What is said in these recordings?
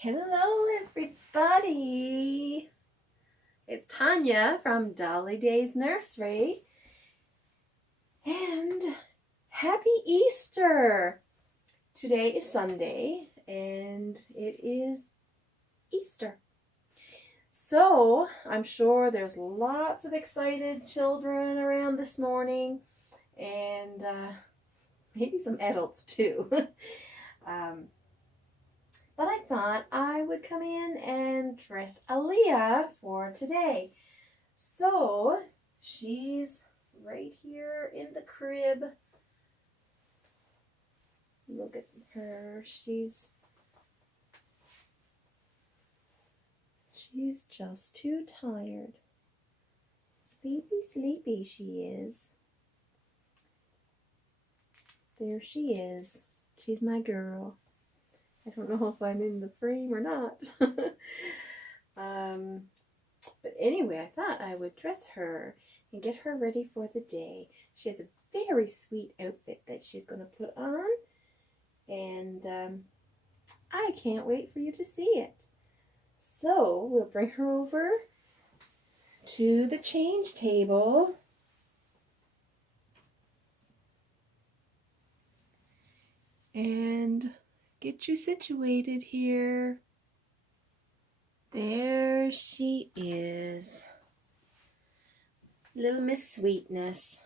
Hello everybody! It's Tanya from Dolly Day's Nursery and happy Easter! Today is Sunday and it is Easter. So I'm sure there's lots of excited children around this morning and maybe some adults too. But I thought I would come in and dress Aliyah for today. So she's right here in the crib. Look at her. She's just too tired. Sleepy, sleepy she is. There she is. She's my girl. I don't know if I'm in the frame or not. But anyway, I thought I would dress her and get her ready for the day. She has a very sweet outfit that she's going to put on. And I can't wait for you to see it. So we'll bring her over to the change table. And get you situated here. There she is. Little Miss Sweetness.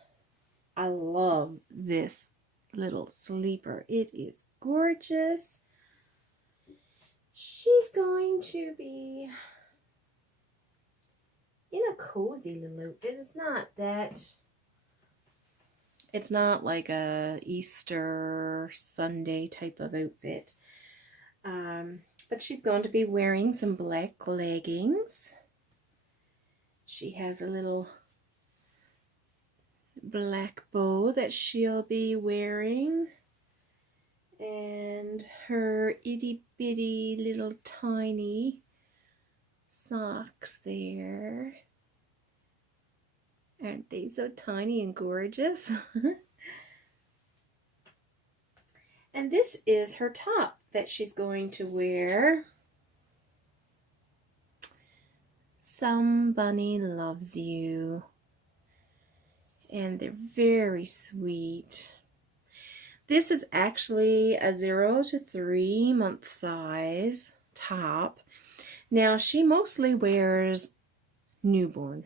I love this little sleeper. It is gorgeous. She's going to be in a cozy little outfit. It's not like a Easter Sunday type of outfit. But she's going to be wearing some black leggings. She has a little black bow that she'll be wearing. And her itty bitty little tiny socks there. Aren't they so tiny and gorgeous? And this is her top that she's going to wear. Somebody loves you. And they're very sweet. This is actually a 0 to 3 month size top. Now she mostly wears newborn.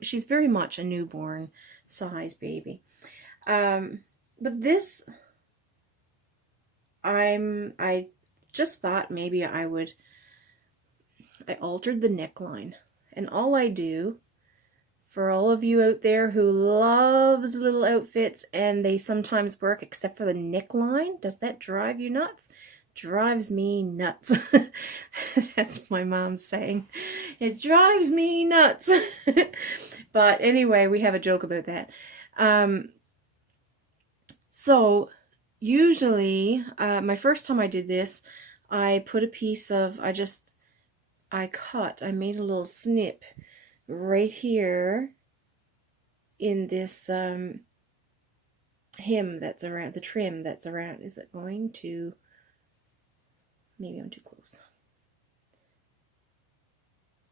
She's very much a newborn size baby. But this, I just thought maybe I altered the neckline. And all I do, for all of you out there who loves little outfits and they sometimes work except for the neckline, does that drive you nuts? Drives me nuts. That's my mom's saying. It drives me nuts. But anyway, we have a joke about that. So usually, my first time I did this, I put a piece of, I made a little snip right here in this hem that's around, the trim that's around. Is it going to, maybe I'm too close.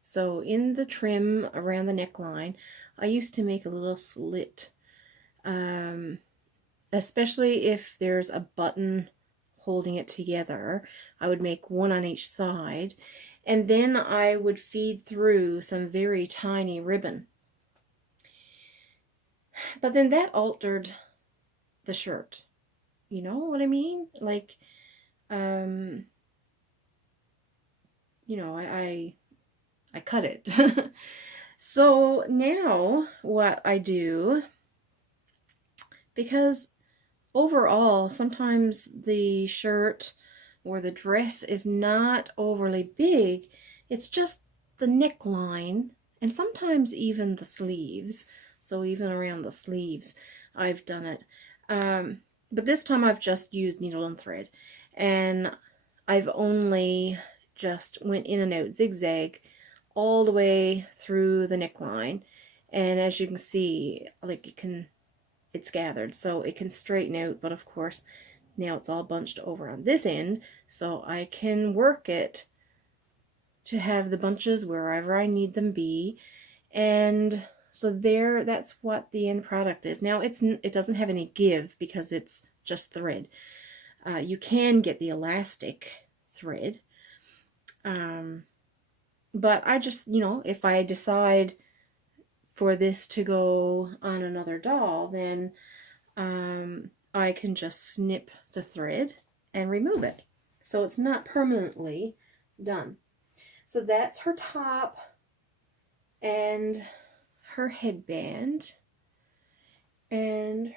So in the trim around the neckline, I used to make a little slit, especially if there's a button holding it together. I would make one on each side, and then I would feed through some very tiny ribbon. But then that altered the shirt. You know what I mean? Like, you know, I cut it. So now what I do, because overall sometimes the shirt or the dress is not overly big, it's just the neckline and sometimes even the sleeves. So even around the sleeves I've done it. But this time I've just used needle and thread, and I've only just went in and out zigzag all the way through the neckline. And as you can see, like it's gathered so it can straighten out, but of course now it's all bunched over on this end, so I can work it to have the bunches wherever I need them be. And so there, that's what the end product is. Now it doesn't have any give because it's just thread. You can get the elastic thread. But I just, if I decide for this to go on another doll, then I can just snip the thread and remove it. So it's not permanently done. So that's her top and her headband. And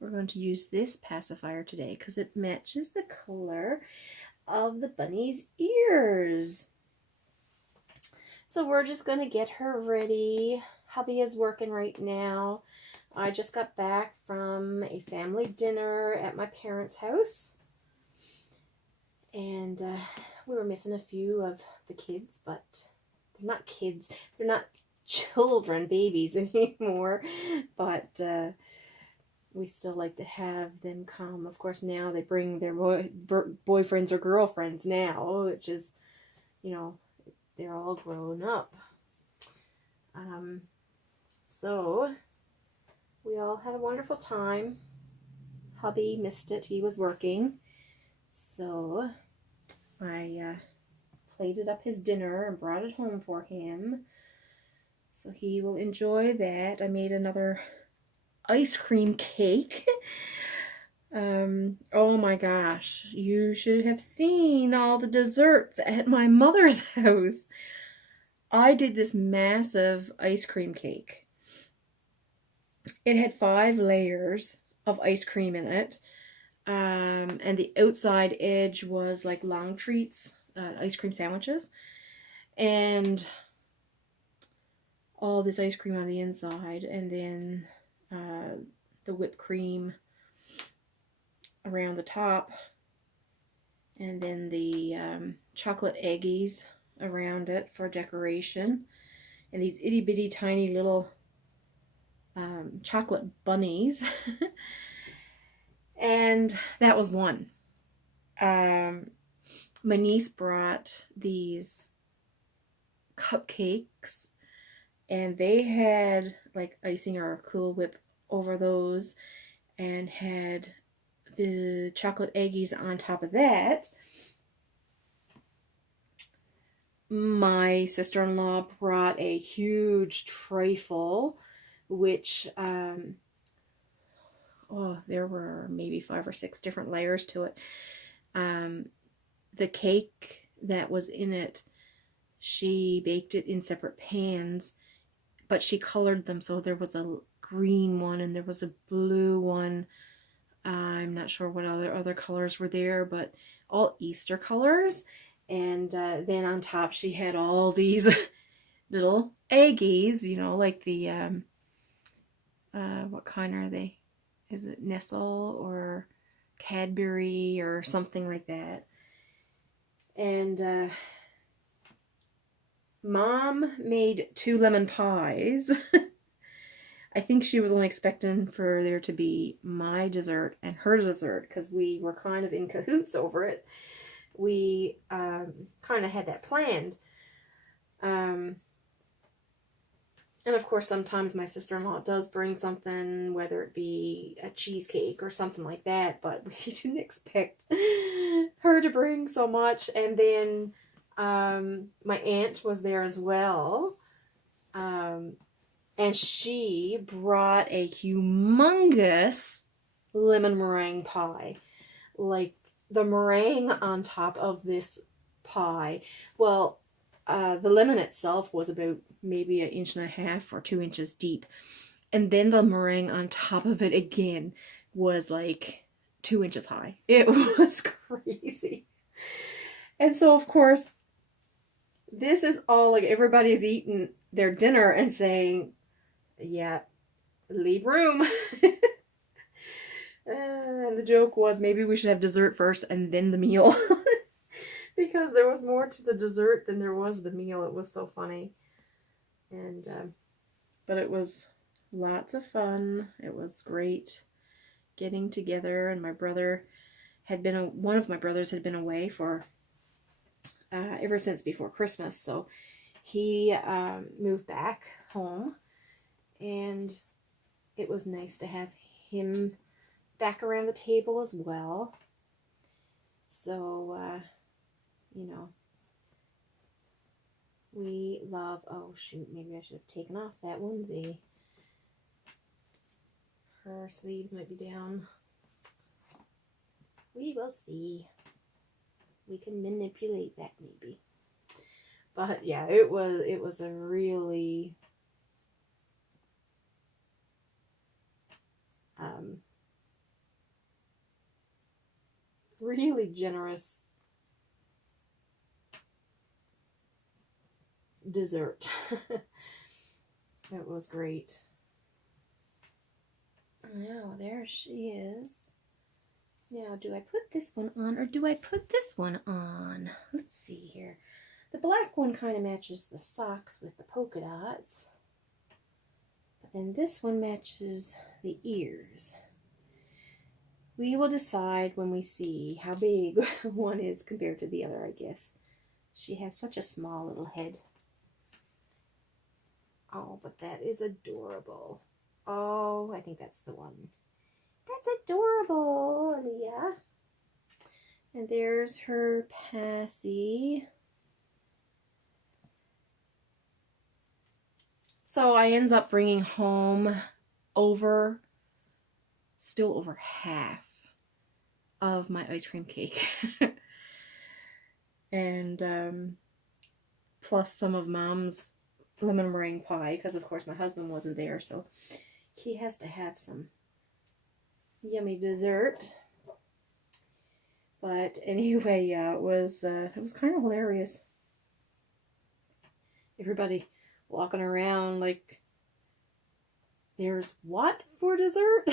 we're going to use this pacifier today because it matches the color of the bunny's ears. So we're just going to get her ready. Hubby is working right now. I just got back from a family dinner at my parents' house. And we were missing a few of the kids, but they're not kids. They're not children, babies anymore. But we still like to have them come. Of course, now they bring their boyfriends or girlfriends now, which is, they're all grown up. So we all had a wonderful time. Hubby missed it. He was working. So I plated up his dinner and brought it home for him. So he will enjoy that. I made another ice cream cake. Oh my gosh, you should have seen all the desserts at my mother's house. I did this massive ice cream cake. It had 5 layers of ice cream in it. And the outside edge was like long treats, ice cream sandwiches. And all this ice cream on the inside. And then the whipped cream around the top, and then the chocolate eggies around it for decoration, and these itty bitty tiny little chocolate bunnies. And that was one. My niece brought these cupcakes, and they had like icing or Cool Whip over those, and had the chocolate eggies on top of that. My sister-in-law brought a huge trifle, which, there were maybe 5 or 6 different layers to it. The cake that was in it, she baked it in separate pans, but she colored them. So there was a green one and there was a blue one. I'm not sure what other colors were there, but all Easter colors. And then on top she had all these little eggies, like the, what kind are they? Is it Nestle or Cadbury or something like that? And Mom made 2 lemon pies. I think she was only expecting for there to be my dessert and her dessert, because we were kind of in cahoots over it. We kind of had that planned. And of course, sometimes my sister-in-law does bring something, whether it be a cheesecake or something like that, but we didn't expect her to bring so much. And then my aunt was there as well. And she brought a humongous lemon meringue pie. Like the meringue on top of this pie. Well, the lemon itself was about maybe 1.5 inches or 2 inches deep. And then the meringue on top of it again was like 2 inches high. It was crazy. And so, of course, this is all like everybody's eating their dinner and saying, yeah, leave room. And the joke was maybe we should have dessert first and then the meal. Because there was more to the dessert than there was the meal. It was so funny. And but it was lots of fun. It was great getting together. And my brother had been, one of my brothers had been away for ever since before Christmas. So he moved back home, and it was nice to have him back around the table as well. So, you know, we love, oh shoot, maybe I should have taken off that onesie. Her sleeves might be down. We will see. We can manipulate that maybe. But yeah, it was a really really generous dessert. It was great. Now there she is. Now, do I put this one on or do I put this one on? Let's see here. The black one kind of matches the socks with the polka dots. But then this one matches the ears. We will decide when we see how big one is compared to the other, I guess. She has such a small little head. Oh, but that is adorable. Oh, I think that's the one. That's adorable, Aliyah. And there's her passy. So I ends up bringing home still over half of my ice cream cake. And plus some of Mom's lemon meringue pie, because of course my husband wasn't there, so he has to have some yummy dessert. But anyway, yeah, it was kind of hilarious. Everybody walking around like, there's what for dessert?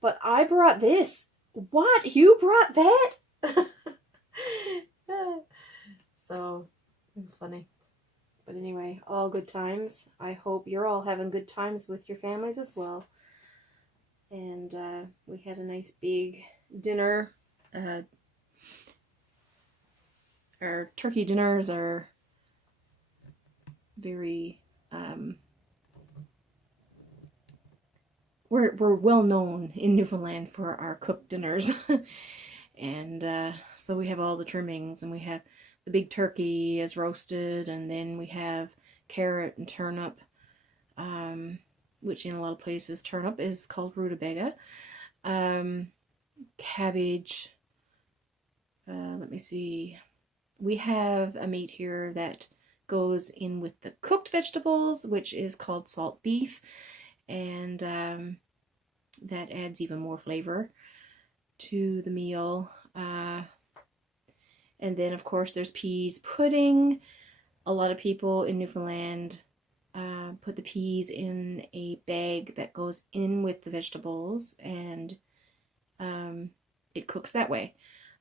But I brought this. What? You brought that? So it was funny. But anyway, all good times. I hope you're all having good times with your families as well. And we had a nice big dinner. Our turkey dinners are very, we're well known in Newfoundland for our cooked dinners. And so we have all the trimmings, and we have the big turkey is roasted, and then we have carrot and turnip, which in a lot of places turnip is called rutabaga, cabbage, let me see, we have a meat here that goes in with the cooked vegetables, which is called salt beef, and that adds even more flavor to the meal. And then of course there's peas pudding. A lot of people in Newfoundland put the peas in a bag that goes in with the vegetables, and it cooks that way.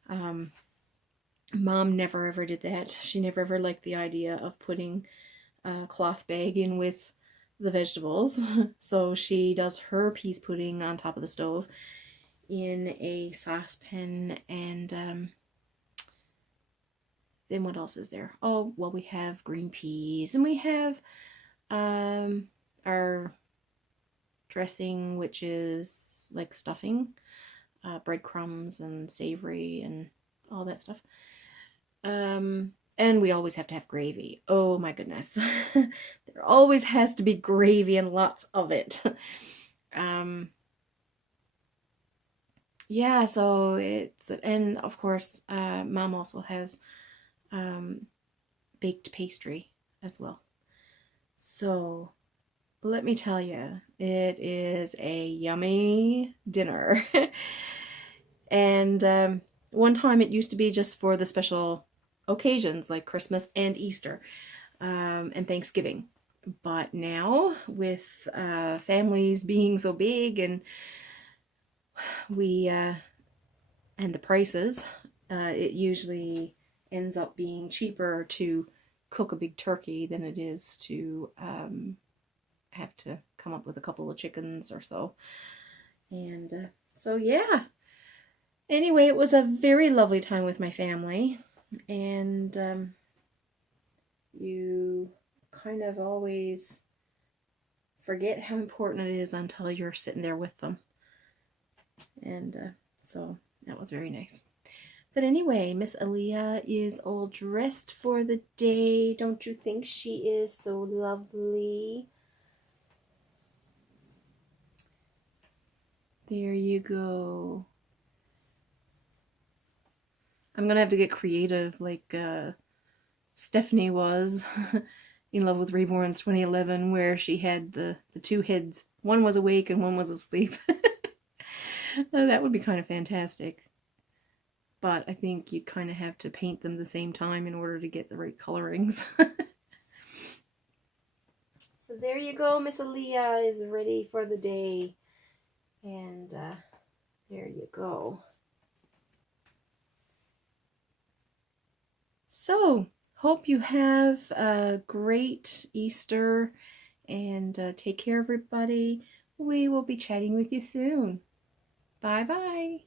Mom never ever did that. She never ever liked the idea of putting a cloth bag in with the vegetables. So she does her peas pudding on top of the stove in a saucepan. And then what else is there? Oh, well, we have green peas, and we have our dressing, which is like stuffing, breadcrumbs and savory and all that stuff. And we always have to have gravy. Oh my goodness. There always has to be gravy, and lots of it. Yeah, so it's, and of course, Mom also has baked pastry as well. So let me tell you, it is a yummy dinner. And one time it used to be just for the special occasions like Christmas and Easter, and Thanksgiving. But now, with families being so big, and and the prices, it usually ends up being cheaper to cook a big turkey than it is to have to come up with a couple of chickens or so. And so yeah. Anyway, it was a very lovely time with my family. and you kind of always forget how important it is until you're sitting there with them. And so that was very nice. But anyway, Miss Aliyah is all dressed for the day. Don't you think she is so lovely? There you go. I'm gonna have to get creative like Stephanie was in Love with Reborns 2011, where she had the two heads. One was awake and one was asleep. That would be kind of fantastic. But I think you kind of have to paint them the same time in order to get the right colorings. So there you go, Miss Aliyah is ready for the day. And there you go. So, hope you have a great Easter, and take care, everybody. We will be chatting with you soon. Bye-bye.